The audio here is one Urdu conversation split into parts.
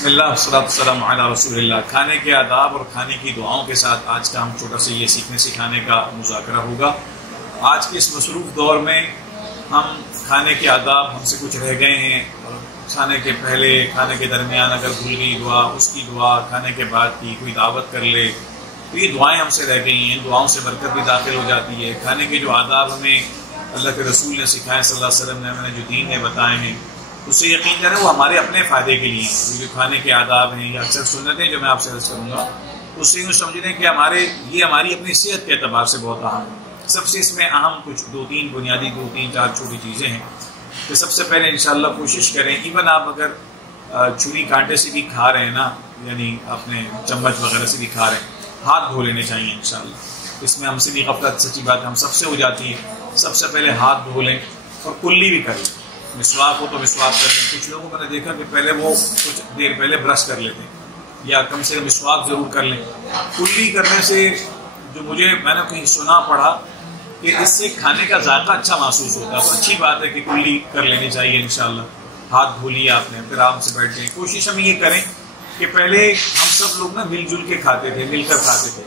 بسم اللہ والصلاۃ والسلام علی رسول اللہ۔ کھانے کے آداب اور کھانے کی دعاؤں کے ساتھ آج کا ہم چھوٹا سا یہ سیکھنے سکھانے کا مذاکرہ ہوگا۔ آج کے اس مصروف دور میں ہم کھانے کے آداب ہم سے کچھ رہ گئے ہیں۔ کھانے کے پہلے، کھانے کے درمیان اگر بھول گئی دعا، اس کی دعا، کھانے کے بعد کی کوئی دعوت کر لے تو یہ دعائیں ہم سے رہ گئی ہیں۔ دعاؤں سے برکت بھی داخل ہو جاتی ہے۔ کھانے کے جو آداب ہمیں اللہ کے رسول نے سکھائے، صلی اللہ علیہ وسلم نے ہمیں جو دین نے بتائے ہیں، اس سے یقین کریں وہ ہمارے اپنے فائدے کے لیے ہیں۔ جو کھانے کے آداب ہیں یا اکثر سنتیں جو میں آپ سے عرض کروں گا، اس سے یوں سمجھ لیں کہ یہ ہماری اپنی صحت کے اعتبار سے بہت اہم ہے۔ سب سے اس میں اہم کچھ دو تین چار چھوٹی چیزیں ہیں کہ سب سے پہلے انشاءاللہ کوشش کریں، ایون آپ اگر چھری کانٹے سے بھی کھا رہے ہیں نا، یعنی اپنے چمچ وغیرہ سے بھی کھا رہے ہیں، ہاتھ دھو لینے چاہیے انشاءاللہ۔ اس میں ہم سے بھی غفلت، سچی بات ہم سب سے ہو جاتی ہے۔ سب سے پہلے ہاتھ دھو لیں اور کلی بھی کریں۔ مسواک ہو تو مسواک کر لیں۔ کچھ لوگوں کو میں نے دیکھا کہ پہلے وہ کچھ دیر پہلے برش کر لیتے ہیں، یا کم سے کم مسواک ضرور کر لیں۔ کلی کرنے سے جو میں نے کہیں سنا پڑھا کہ اس سے کھانے کا ذائقہ اچھا محسوس ہوتا ہے، تو اچھی بات ہے کہ کلی کر لینی چاہیے انشاءاللہ۔ ہاتھ دھو لیا آپ نے، پھر آرام سے بیٹھ جائیں۔ کوشش ہم یہ کریں کہ پہلے ہم سب لوگ نا مل جل کے کھاتے تھے، مل کر کھاتے تھے۔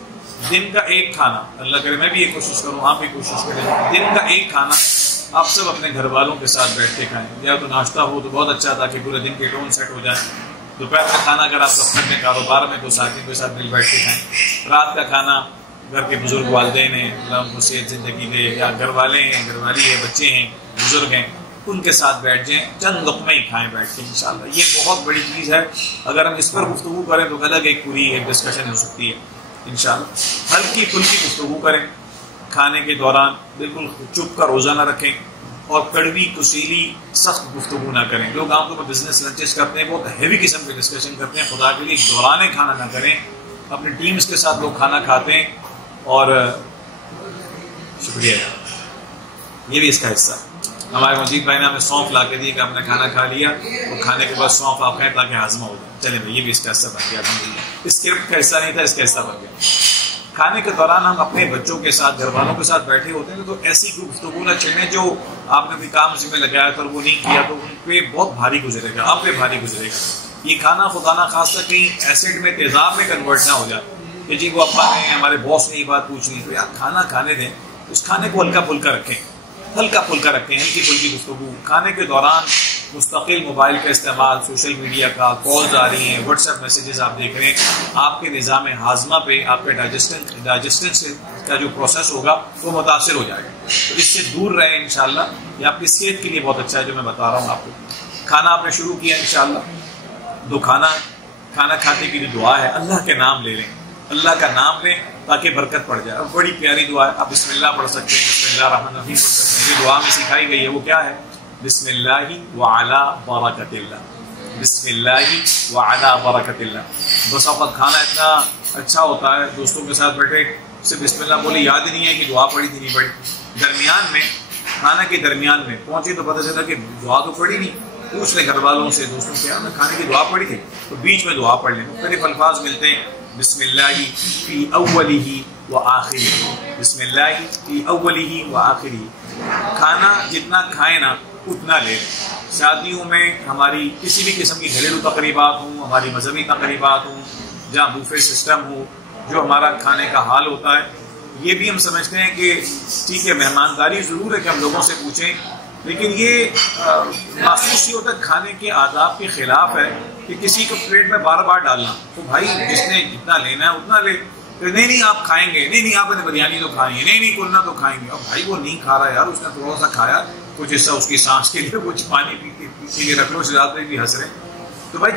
دن کا ایک کھانا، اللہ کرے میں بھی یہ کوشش کروں، آپ بھی کوشش کریں، دن کا ایک کھانا آپ سب اپنے گھر والوں کے ساتھ بیٹھ کے کھائیں۔ یا تو ناشتہ ہو تو بہت اچھا تھا کہ پورے دن کے ٹون سیٹ ہو جائے۔ دوپہر کا کھانا اگر آپ دفتر میں، کاروبار میں، تو ساتھیوں کے ساتھ مل بیٹھ کے کھائیں۔ رات کا کھانا گھر کے بزرگ والدین ہیں، اللہ ان کو صحت زندگی دے، یا گھر والے ہیں، گھر والی ہے، بچے ہیں، بزرگ ہیں، ان کے ساتھ بیٹھ جائیں، چند لقمے ہی کھائیں بیٹھ کے انشاءاللہ۔ یہ بہت بڑی چیز ہے۔ اگر ہم اس پر گفتگو کریں تو الگ ایک پوری ایک ڈسکشن ہو سکتی ہے انشاءاللہ۔ ہلکی پھلکی گفتگو کریں کھانے کے دوران، بالکل چپ کا روزہ نہ رکھیں، اور کڑوی کسیلی سخت گفتگو نہ کریں۔ لوگ عام طور پر بزنس لنچز کرتے ہیں، بہت ہیوی قسم کے ڈسکشن کرتے ہیں، خدا کے لیے دوران کھانا نہ کریں۔ اپنی ٹیمز کے ساتھ لوگ کھانا کھاتے ہیں، اور شکریہ، یہ بھی اس کا حصہ ہے۔ ہمارے مجید بھائی نے ہمیں سونف لا کے دی کہ آپ نے کھانا کھا لیا تو کھانے کے بعد سونف آپ کھائیں تاکہ ہاضمہ ہو جائے۔ چلیں بھائی، یہ بھی اس کا حصہ بن گیا الحمدللہ۔ اسکرپٹ کا حصہ نہیں تھا، اس کا حصہ بن گیا۔ کھانے کے دوران ہم اپنے بچوں کے ساتھ، گھر والوں کے ساتھ بیٹھے ہوتے ہیں تو ایسی کوئی گفتگو نہ چھیڑیں جو آپ نے بھی کام ذمہ لگایا تھا اور وہ نہیں کیا تو ان پہ بہت بھاری گزرے گا، آپ پہ بھاری گزرے گا۔ یہ کھانا خدا نہ خواستہ کہیں ایسڈ میں، تیزاب میں کنورٹ نہ ہو جائے کہ جی وہ ابا نے، ہمارے باس نے یہ بات پوچھنی، تو یار کھانا کھانے دیں، اس کھانے کو ہلکا پھلکا رکھیں، ہلکی پھلکی گفتگو۔ کھانے کے دوران مستقل موبائل کا استعمال، سوشل میڈیا کا، کالز آ رہی ہیں، واٹس ایپ میسیجز آپ دیکھ رہے ہیں، آپ کے نظام ہاضمہ پہ، آپ کے ڈائجسٹن کا جو پروسیس ہوگا وہ متاثر ہو جائے گا۔ تو اس سے دور رہیں انشاءاللہ۔ یہ آپ کی صحت کے لیے بہت اچھا ہے جو میں بتا رہا ہوں آپ کو۔ کھانا آپ نے شروع کیا انشاءاللہ، تو کھانا کھاتے کی جو دعا ہے، اللہ کے نام لے لیں، اللہ کا نام لیں تاکہ برکت پڑ جائے۔ اور بڑی پیاری دعا ہے، آپ بسم اللہ پڑھ سکتے ہیں، بسم اللہ الرحمن الرحیم پڑھ سکتے ہیں۔ جو دعا میں سکھائی گئی ہے وہ کیا ہے؟ بسم اللہ وعلی برکت اللہ، بسم اللہ وعلی برکت اللہ۔ بس اوقات کھانا اتنا اچھا ہوتا ہے، دوستوں کے ساتھ بیٹھے سے بسم اللہ بولے، یاد ہی نہیں ہے کہ دعا پڑھی تھی نہیں پڑھی۔ درمیان میں، کھانا کے درمیان میں پہنچے تو پتہ چلا کہ دعا تو پڑھی نہیں، پوچھ لیں گھر والوں سے، دوستوں سے، میں کھانے کی دعا پڑھی تھی، تو بیچ میں دعا پڑھ لیں۔ مختلف الفاظ ملتے ہیں، بسم اللہ فی اولہ و آخرہ، بسم اللہ فی اولہ و آخرہ۔ کھانا جتنا کھائیں نا اتنا لے لیں۔ شادیوں میں ہماری کسی بھی قسم کی گھریلو تقریبات ہوں، ہماری مذہبی تقریبات ہوں، جہاں بوفے سسٹم ہو، جو ہمارا کھانے کا حال ہوتا ہے، یہ بھی ہم سمجھتے ہیں کہ ٹھیک ہے، مہمانداری ضرور ہے کہ ہم لوگوں سے پوچھیں، لیکن یہ محسوس یہ ہوتا ہے کھانے کے آداب کے خلاف ہے کہ کسی کو پلیٹ میں بار بار ڈالنا۔ تو بھائی جس نے جتنا لینا ہے اتنا لے۔ نہیں آپ کھائیں گے، نہیں آپ نے بریانی تو کھائیں گے، نہیں قرمہ تو کھائیں گے۔ اب بھائی وہ نہیں کھا رہا یار، اس نے تھوڑا سا کھایا، کچھ حصہ اس کی سانس کے لیے، کچھ پانی پی کے رکھ لو، اس رات میں بھی ہنس رہے۔ تو بھائی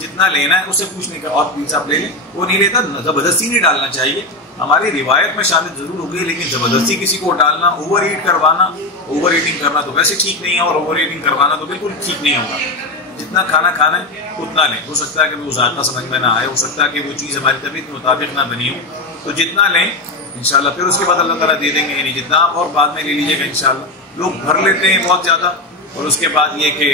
جتنا لینا ہے اسے پوچھنے کا، اور پلیز آپ لے لیں۔ وہ نہیں لیتا، زبردستی نہیں ڈالنا چاہیے۔ ہماری روایت میں شامل ضرور ہوگی، لیکن زبردستی کسی کو ڈالنا، اوور ایٹ کروانا، اوور ایٹنگ کرنا تو ویسے ٹھیک نہیں ہے، اور اوور ایٹنگ کروانا تو بالکل ٹھیک نہیں ہوگا۔ جتنا کھانا ہے اتنا لیں۔ ہو سکتا ہے کہ وہ ذائقہ سمجھ میں نہ آئے، ہو سکتا ہے کہ وہ چیز ہماری طبیعت کے مطابق نہ بنی ہو، تو جتنا لیں انشاءاللہ، پھر اس کے بعد اللہ تعالیٰ دے دیں گے، یعنی جتنا آپ اور بعد میں لے لیجیے گا انشاءاللہ۔ لوگ بھر لیتے ہیں بہت زیادہ، اور اس کے بعد یہ کہ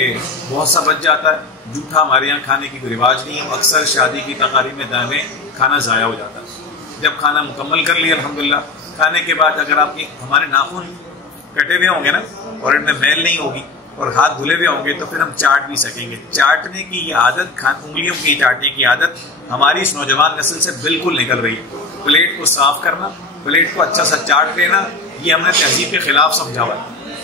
بہت سا بچ جاتا ہے۔ جھوٹا ہمارے یہاں کھانے کی کوئی رواج نہیں ہے، اکثر شادی کی تقاریب میں دائمیں کھانا ضائع ہو جاتا ہے۔ جب کھانا مکمل کر لیا الحمدللہ، کھانے کے بعد اگر آپ کی ہمارے ناخن کٹے ہوئے ہوں گے نا، اور ان میں میل نہیں ہوگی، اور ہاتھ دھلے ہوئے ہوں گے تو پھر ہم چاٹ بھی سکیں گے. چاٹنے کی یہ عادت، انگلیوں کی چاٹنے کی عادت ہماری اس نوجوان نسل سے بالکل نکل رہی ہے. پلیٹ کو صاف کرنا، پلیٹ کو اچھا سا چاٹ لینا، یہ ہم نے تہذیب کے خلاف سمجھا ہوا ہے.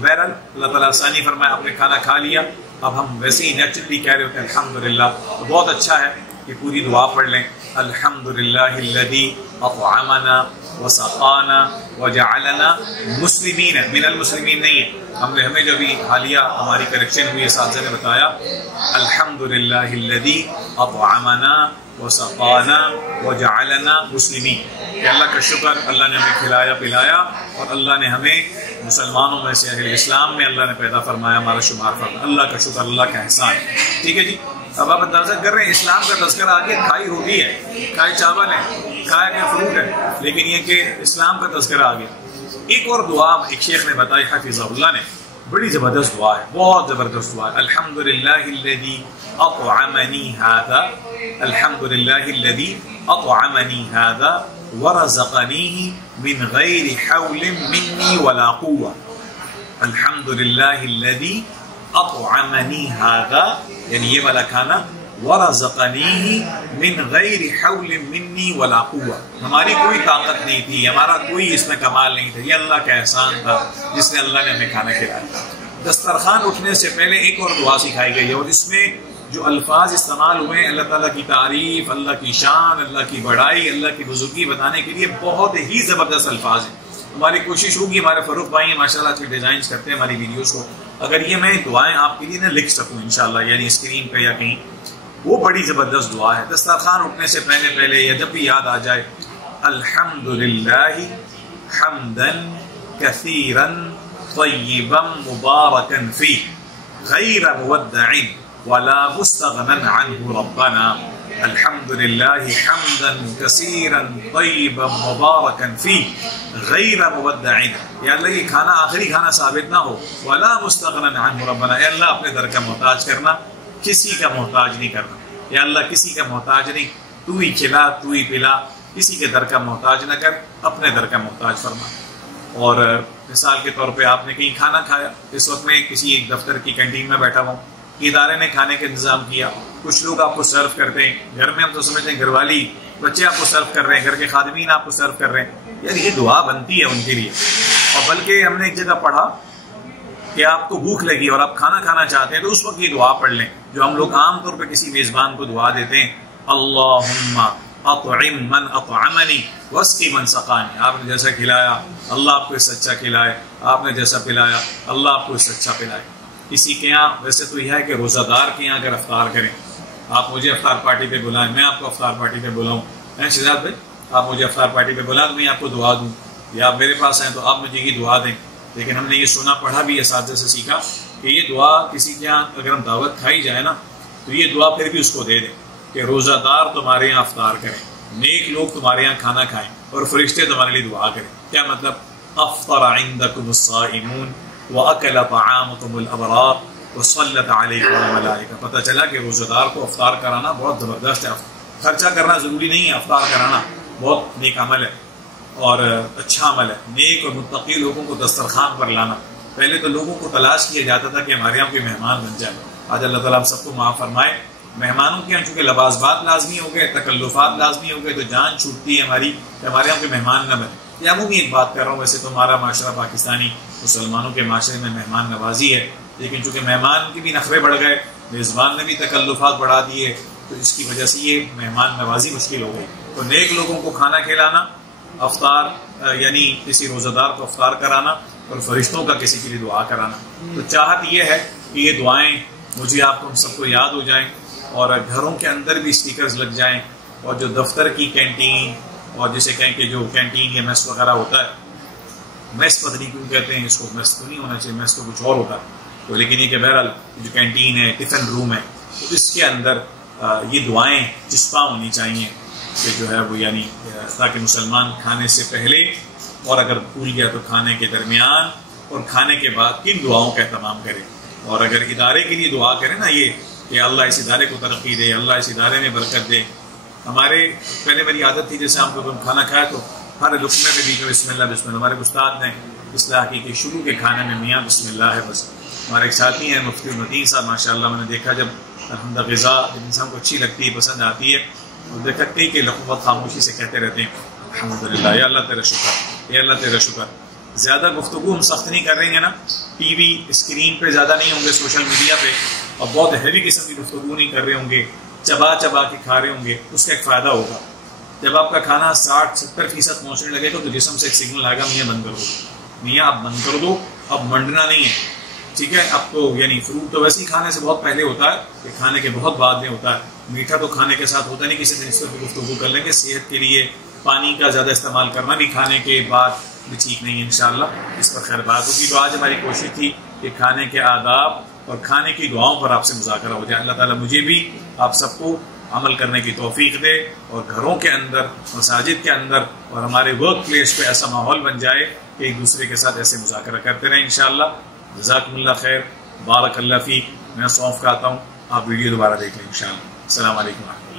بہرحال اللہ تعالیٰ آسانی فرمائے. آپ نے کھانا کھا لیا، اب ہم ویسے ہی نیچرلی کہہ رہے ہوتے ہیں الحمدللہ. تو بہت اچھا ہے کہ پوری دعا پڑھ لیں. الحمدللہ الذی اطعمنا وسقانا وجعلنا مسلمین. من المسلمین نہیں ہے، ہمیں جو بھی حالیہ ہماری کریکشن ہوئی اساتذہ نے بتایا، الحمدللہ الذی اطعمنا وسقانا وجعلنا مسلمین. کہ اللہ کا شکر، اللہ نے ہمیں کھلایا پلایا اور اللہ نے ہمیں مسلمانوں میں سے، اہل اسلام میں اللہ نے پیدا فرمایا، ہمارا شمار فرمایا. اللہ کا شکر، اللہ کا احسان. ٹھیک ہے جی. اب آپ اندازہ کر رہے ہیں اسلام کا تذکرہ آگے کھائی روٹی ہے، کھائے چاول ہے، کھایا گیا فروٹ ہے، لیکن یہ کہ اسلام کا تذکرہ آ گیا. ایک اور دعا ایک شیخ نے بتائی حفظہ اللہ نے، بڑی زبردست دعا ہے، بہت زبردست دعا ہے. الحمدللہ الذی اطعمنی ھذا، الحمدللہ الذی اطعمنی ھذا ورزقنیہ من غیر حول منی ولا قوة. الحمدللہ الذی اطعمنی ھذا، یعنی یہ والا کھانا، ورزقنیہ من غیر حول منی ولا قوة، ہماری کوئی طاقت نہیں تھی، ہمارا کوئی اس میں کمال نہیں تھا، یہ اللہ کا احسان تھا جس نے اللہ نے ہمیں کھانا کھلایا. دسترخوان اٹھنے سے پہلے ایک اور دعا سکھائی گئی ہے، اور اس میں جو الفاظ استعمال ہوئے ہیں اللہ تعالیٰ کی تعریف، اللہ کی شان، اللہ کی بڑائی، اللہ کی بزرگی بتانے کے لیے بہت ہی زبردست الفاظ ہیں. ہماری کوشش ہوگی، ہمارے فروخ بھائی ماشاء اللہ کے ڈیزائنز کرتے ہیں ہماری ویڈیوز کو، اگر یہ میں دعائیں آپ کے لیے نہ لکھ سکوں انشاءاللہ، یعنی اسکرین پہ یا کہیں، وہ بڑی زبردست دعا ہے. دسترخوان اٹھنے سے پہلے یا جب بھی یاد آ جائے، الحمدللہ حمدا کثیرا طیبا مبارکا فیہ غیر مودع ولا مستغنا عنہ ربنا. الحمدللہ حمدا کثیرا طیبا مبارکا فیہ غیر مودع. یا اللہ یہ کھانا آخری کھانا ثابت نہ ہو. ولا مستغنا عنہ ربنا، اے اللہ اپنے در کا محتاج کرنا، کسی کا محتاج نہیں کرنا. یا اللہ کسی کا محتاج نہیں، تو ہی کھلا، تو ہی پلا، کسی کے در کا محتاج نہ کر، اپنے در کا محتاج فرما. اور مثال کے طور پہ آپ نے کہیں کھانا کھایا، اس وقت میں کسی ایک دفتر کی کینٹین میں بیٹھا ہوں، ادارے نے کھانے کا انتظام کیا، کچھ لوگ آپ کو سرو کرتے ہیں، گھر میں ہم تو سمجھتے ہیں گھر والی بچے آپ کو سرو کر رہے ہیں، گھر کے خادمین آپ کو سرو کر رہے ہیں. یار یہ دعا بنتی ہے ان کے لیے. اور بلکہ ہم نے ایک جگہ پڑھا کہ آپ کو بھوک لگی اور آپ کھانا کھانا چاہتے ہیں تو اس وقت یہ دعا پڑھ لیں جو ہم لوگ عام طور پہ کسی میزبان کو دعا دیتے ہیں، اللہم اطعم من اطعمنی واسقی من سقانی. آپ نے جیسا کھلایا اللہ آپ کو اس سے اچھا کھلائے، آپ نے جیسا پلایا اللہ آپ کو اس سے اچھا پلائے. کسی کے یہاں ویسے تو یہ ہے کہ روزہ دار کے یہاں اگر افطار کریں، آپ مجھے افطار پارٹی پہ بلائیں، میں آپ کو افطار پارٹی پہ بلاؤں، شہزاد بھائی آپ مجھے افطار پارٹی پہ بلائیں تو میں آپ کو دعا دوں، یا آپ میرے پاس آئیں تو آپ مجھے یہ دعا دیں. لیکن ہم نے یہ سنا پڑھا بھی اساتذہ سے سیکھا کہ یہ دعا کسی کے یہاں اگر ہم دعوت کھائی جائے نا تو یہ دعا پھر بھی اس کو دے دیں کہ روزہ دار تمہارے یہاں افطار کریں، نیک لوگ تمہارے یہاں کھانا کھائیں اور فرشتے تمہارے لیے دعا کریں. کیا مطلب؟ افطر عندکم الصائمون واکل طعامکم الابرار وصلت علیکم الملائکہ. پتہ چلا کہ روزہ دار کو افطار کرانا بہت زبردست ہے. خرچہ کرنا ضروری نہیں ہے، افطار کرانا بہت نیک عمل ہے اور اچھا عمل ہے. نیک اور متقی لوگوں کو دسترخوان پر لانا. پہلے تو لوگوں کو تلاش کیا جاتا تھا کہ ہمارے یہاں کوئی مہمان بن جائے. آج اللہ تعالیٰ ہم سب کو معاف فرمائے. مہمانوں کے یہاں چونکہ لباسبات لازمی ہو گئے، تکلفات لازمی ہو گئے، تو جان چھوٹتی ہے ہماری کہ ہمارے یہاں کوئی مہمان نہ بنے. یا عمومی ایک بات کر رہا ہوں، ویسے تو ہمارا معاشرہ پاکستانی مسلمانوں کے معاشرے میں مہمان نوازی ہے، لیکن چونکہ مہمان کے بھی نخرے بڑھ گئے، میزبان نے بھی تکلفات بڑھا دیے، تو اس کی وجہ سے یہ مہمان نوازی مشکل ہو گئی. تو نیک لوگوں کو کھانا کھلانا، افطار یعنی کسی روزہ دار کو افطار کرانا اور فرشتوں کا کسی کے لیے دعا کرانا. تو چاہت یہ ہے کہ یہ دعائیں مجھے آپ کو ہم سب کو یاد ہو جائیں اور گھروں کے اندر بھی اسٹیکرز لگ جائیں. اور جو دفتر کی کینٹین اور جسے کہیں کہ جو کینٹین یا میس وغیرہ ہوتا ہے، میس پتہ نہیں کیوں کہتے ہیں اس کو، میس تو نہیں ہونا چاہیے، میس تو کچھ اور ہوتا ہے تو، لیکن یہ کہ بہرحال جو کینٹین ہے، ٹفن روم ہے، تو اس کے اندر یہ دعائیں چسپاں ہونی چاہیے کہ جو ہے وہ یعنی تاکہ مسلمان کھانے سے پہلے اور اگر بھول گیا تو کھانے کے درمیان اور کھانے کے بعد کن دعاؤں کا اہتمام کرے. اور اگر ادارے کے لیے دعا کرے نا یہ کہ اللہ اس ادارے کو ترقی دے، اللہ اس ادارے میں برکت دے. ہمارے پہلے میری عادت تھی جیسے ہم کو کھانا کھایا تو ہر لقمے میں بیچ میں بسم اللہ بسم اللہ. ہمارے استاد نے اصلاح کی کہ شروع کے کھانے میں میاں بسم اللہ ہے بس. ہمارے ایک ساتھی ہیں مفتی المتین صاحب، ماشاء اللہ میں نے دیکھا جب الحمد غذا جب انسان کو اچھی لگتی ہے، پسند آتی ہے، اور دیکھا کئی لوگ بہت خاموشی سے کہتے رہتے ہیں الحمدللہ، یا اللہ تیرا شکر، یا اللہ تیرا شکر. زیادہ گفتگو ہم سخت نہیں کر رہے ہیں نا، ٹی وی اسکرین پہ زیادہ نہیں ہوں گے، سوشل میڈیا پہ، اور بہت ہیوی قسم کی گفتگو نہیں کر رہے ہوں گے، چبا چبا کے کھا رہے ہوں گے. اس کا ایک فائدہ ہوگا، جب آپ کا کھانا 60-70% پہنچنے لگے گا تو جسم سے ایک سگنل آئے گا، میاں بند کر دو، میاں آپ بند کر دو، اب منڈنا نہیں ہے. ٹھیک ہے، اب تو یعنی فروٹ تو ویسے ہی کھانے سے بہت پہلے ہوتا ہے، کہ کھانے کے بہت بعد میں ہوتا ہے. میٹھا تو کھانے کے ساتھ ہوتا نہیں، کسی دن اس پر گفتگو کر لیں گے. صحت کے لیے پانی کا زیادہ استعمال کرنا بھی کھانے کے بعد بھی ٹھیک نہیں ہے، انشاءاللہ اس پر خیر بات ہوگی. تو آج ہماری کوشش تھی کہ کھانے کے آداب اور کھانے کی دعاؤں پر آپ سے مذاکرہ ہو جائے. اللہ تعالیٰ مجھے بھی آپ سب کو عمل کرنے کی توفیق دے، اور گھروں کے اندر، مساجد کے اندر اور ہمارے ورک پلیس پہ ایسا ماحول بن جائے کہ ایک دوسرے کے ساتھ ایسے مذاکرہ کرتے رہیں انشاءاللہ. جزاکم اللہ خیر، بارک اللہ فیک. میں سونف کھاتا ہوں، آپ ویڈیو دوبارہ دیکھ لیں انشاءاللہ. السلام علیکم.